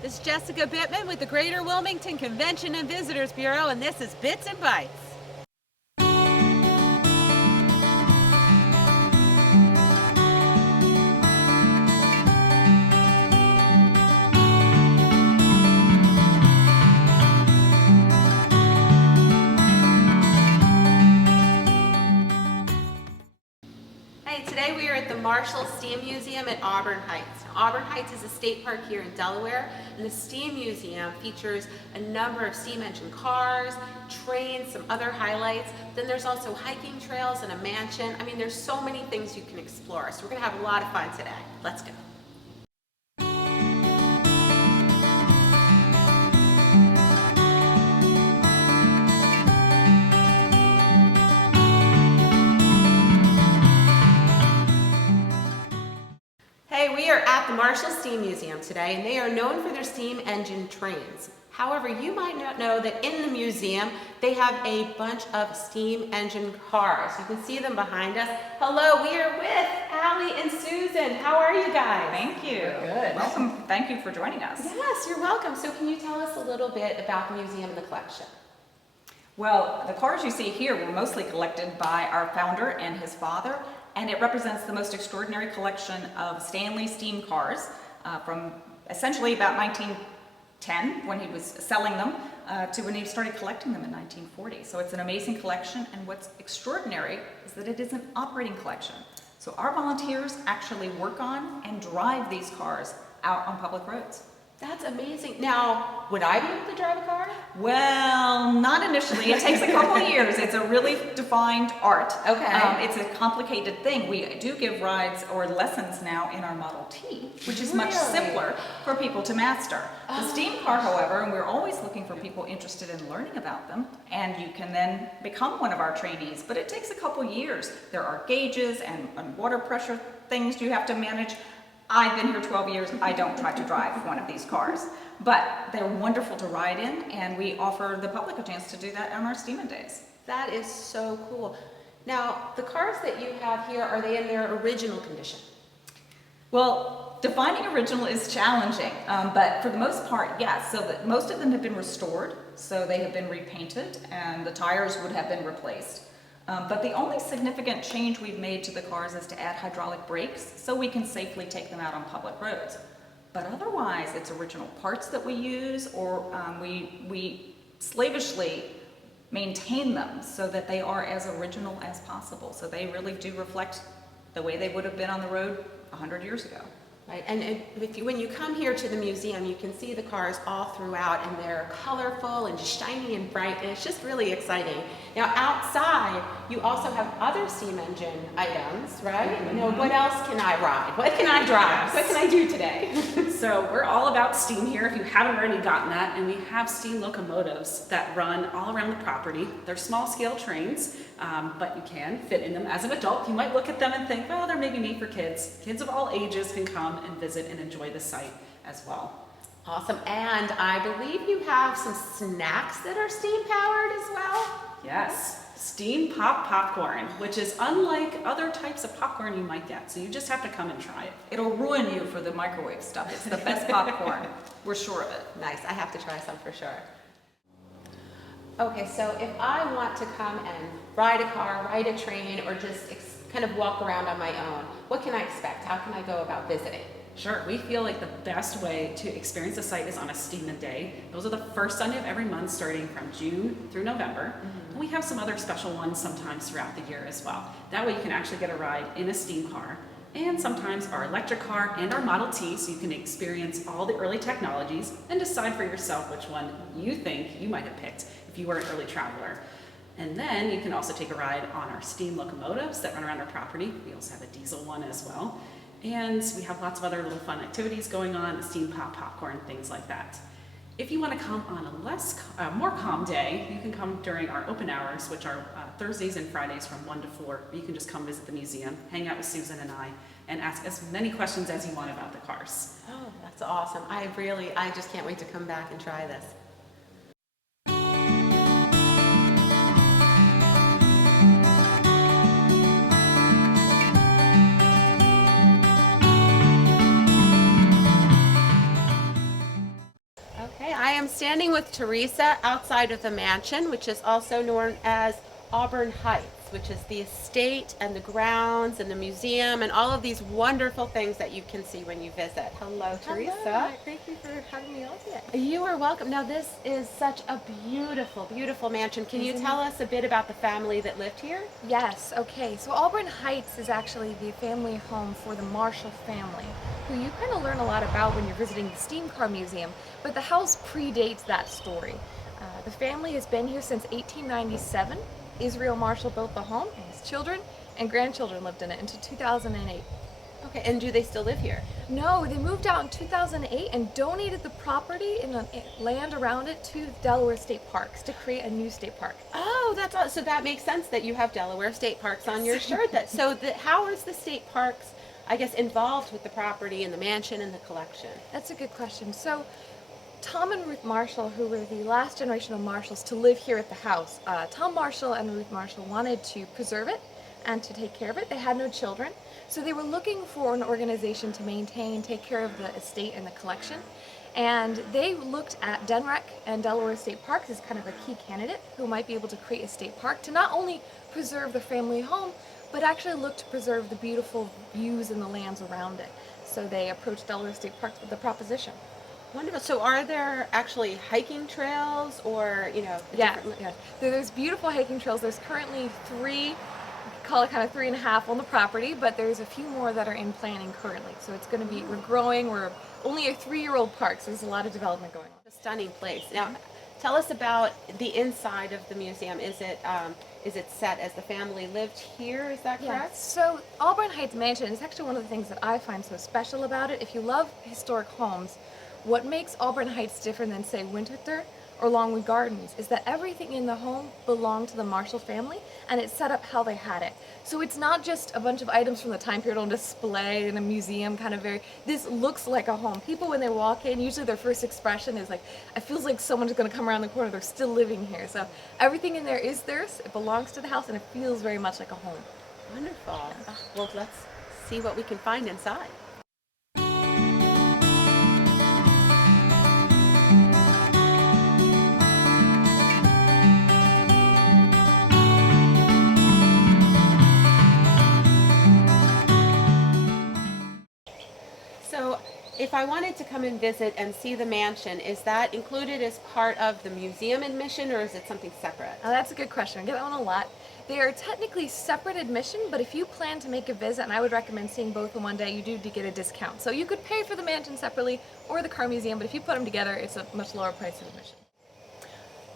This is Jessica Bittman with the Greater Wilmington Convention and Visitors Bureau, and this is Bits and Bites. Today we are at the Marshall Steam Museum at Auburn Heights. Now, Auburn Heights is a state park here in Delaware, and the Steam Museum features a number of steam engine cars, trains, some other highlights. Then there's also hiking trails and a mansion. I mean, there's so many things you can explore, so we're going to have a lot of fun today. Let's go. We are at the Marshall Steam Museum today, and they are known for their steam engine trains. However, you might not know that in the museum, they have a bunch of steam engine cars. You can see them behind us. Hello, we are with Allie and Susan. How are you guys? Thank you. Good. Welcome. Thank you for joining us. Yes, you're welcome. So can you tell us a little bit about the museum and the collection? Well, the cars you see here were mostly collected by our founder and his father, and it represents the most extraordinary collection of Stanley steam cars from essentially about 1910 when he was selling them to when he started collecting them in 1940. So it's an amazing collection, and what's extraordinary is that it is an operating collection. So our volunteers actually work on and drive these cars out on public roads. That's amazing. Now, would I be able to drive a car? Well, not initially. It takes a couple of years. It's a really defined art. Okay. It's a complicated thing. We do give rides or lessons now in our Model T, which is much simpler for people to master. The steam car, however, and we're always looking for people interested in learning about them, and you can then become one of our trainees, but it takes a couple years. There are gauges and water pressure things you have to manage. I've been here 12 years. I don't try to drive one of these cars, but they're wonderful to ride in, and we offer the public a chance to do that on our steaming days. That is so cool. Now, the cars that you have here, are they in their original condition? Well, defining original is challenging, but for the most part, yes. So that most of them have been restored, so they have been repainted, and the tires would have been replaced. But the only significant change we've made to the cars is to add hydraulic brakes so we can safely take them out on public roads. But otherwise, it's original parts that we use, or we slavishly maintain them so that they are as original as possible. So they really do reflect the way they would have been on the road 100 years ago. Right, and when you come here to the museum, you can see the cars all throughout, and they're colorful and shiny and bright, and it's just really exciting. Now, outside, you also have other steam engine items, right? Mm-hmm. You know, what else can I ride? What can I drive? Yes. What can I do today? So we're all about steam here, if you haven't already gotten that, and we have steam locomotives that run all around the property. They're small scale trains, but you can fit in them as an adult. You might look at them and think, well, they're maybe made for kids. Kids of all ages can come and visit and enjoy the site as well. Awesome, and I believe you have some snacks that are steam powered as well? Yes, steam pop popcorn, which is unlike other types of popcorn you might get. So you just have to come and try it. It'll ruin you for the microwave stuff. It's the best popcorn. We're sure of it. Nice, I have to try some for sure. Okay, so if I want to come and ride a car, ride a train, or just kind of walk around on my own, what can I expect? How can I go about visiting? Sure, we feel like the best way to experience the site is on a steam day. Those are the first Sunday of every month starting from June through November. And we have some other special ones sometimes throughout the year as well. That way you can actually get a ride in a steam car, and sometimes our electric car and our Model T, so you can experience all the early technologies and decide for yourself which one you think you might have picked if you were an early traveler. And then you can also take a ride on our steam locomotives that run around our property. We also have a diesel one as well. And we have lots of other little fun activities going on, the steam pop popcorn, things like that. If you want to come on a more calm day, you can come during our open hours, which are Thursdays and Fridays from 1 to 4. You can just come visit the museum, hang out with Susan and I, and ask as many questions as you want about the cars. Oh, that's awesome. I just can't wait to come back and try this. am standing with Teresa outside of the mansion, which is also known as Auburn Heights, which is the estate and the grounds and the museum and all of these wonderful things that you can see when you visit. Hello, Teresa. Hello. Thank you for having me on today. You are welcome. Now, this is such a beautiful, beautiful mansion. Can you tell us a bit about the family that lived here? Yes, okay. So Auburn Heights is actually the family home for the Marshall family, who you kind of learn a lot about when you're visiting the Steam Car Museum, but the house predates that story. The family has been here since 1897. Israel Marshall built the home, and his children and grandchildren lived in it until 2008. Okay, and do they still live here? No, they moved out in 2008 and donated the property and the land around it to Delaware State Parks to create a new state park. Oh, that's all. So that makes sense that you have Delaware State Parks on your shirt. How is the state parks, I guess, involved with the property and the mansion and the collection? That's a good question. So, Tom and Ruth Marshall, who were the last generation of Marshalls to live here at the house, Tom Marshall and Ruth Marshall wanted to preserve it and to take care of it. They had no children, so they were looking for an organization to maintain, take care of the estate and the collection. And they looked at DENREC and Delaware State Parks as kind of a key candidate who might be able to create a state park to not only preserve the family home, but actually look to preserve the beautiful views and the lands around it. So they approached Delaware State Parks with the proposition. Wonderful. So are there actually hiking trails or, Yeah. There's beautiful hiking trails. There's currently 3, call it kind of 3.5 on the property, but there's a few more that are in planning currently. So it's going to be, we're growing, we're only a 3-year-old park, so there's a lot of development going on. A stunning place. Now, tell us about the inside of the museum. Is it set as the family lived here? Is that correct? So Auburn Heights Mansion is actually one of the things that I find so special about it. If you love historic homes, what makes Auburn Heights different than, say, Winterthur or Longwood Gardens is that everything in the home belonged to the Marshall family, and it's set up how they had it. So it's not just a bunch of items from the time period on display in a museum, this looks like a home. People, when they walk in, usually their first expression is like, it feels like someone's gonna come around the corner, they're still living here. So everything in there is theirs, it belongs to the house, and it feels very much like a home. Wonderful. Well, let's see what we can find inside. So if I wanted to come and visit and see the mansion, is that included as part of the museum admission, or is it something separate? Now that's a good question. I get that one a lot. They are technically separate admission, but if you plan to make a visit, and I would recommend seeing both in one day, you do get a discount. So you could pay for the mansion separately or the car museum, but if you put them together, it's a much lower price of admission.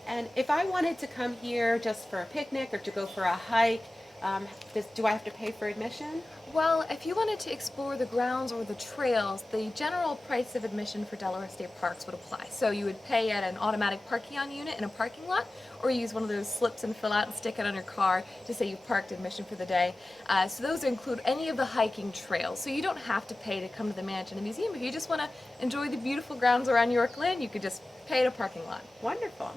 And if I wanted to come here just for a picnic or to go for a hike, do I have to pay for admission? Well, if you wanted to explore the grounds or the trails, the general price of admission for Delaware State Parks would apply. So you would pay at an automatic parking on unit in a parking lot, or use one of those slips and fill out and stick it on your car to say you've parked admission for the day. So those include any of the hiking trails. So you don't have to pay to come to the mansion and museum. If you just want to enjoy the beautiful grounds around York Lynn, you could just pay at a parking lot. Wonderful.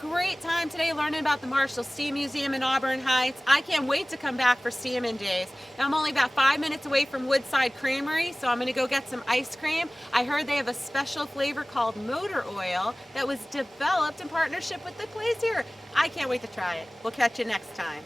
Great time today learning about the Marshall Steam Museum in Auburn Heights. I can't wait to come back for Steamin' Days. Now, I'm only about 5 minutes away from Woodside Creamery, so I'm going to go get some ice cream. I heard they have a special flavor called motor oil that was developed in partnership with the place here. I can't wait to try it. We'll catch you next time.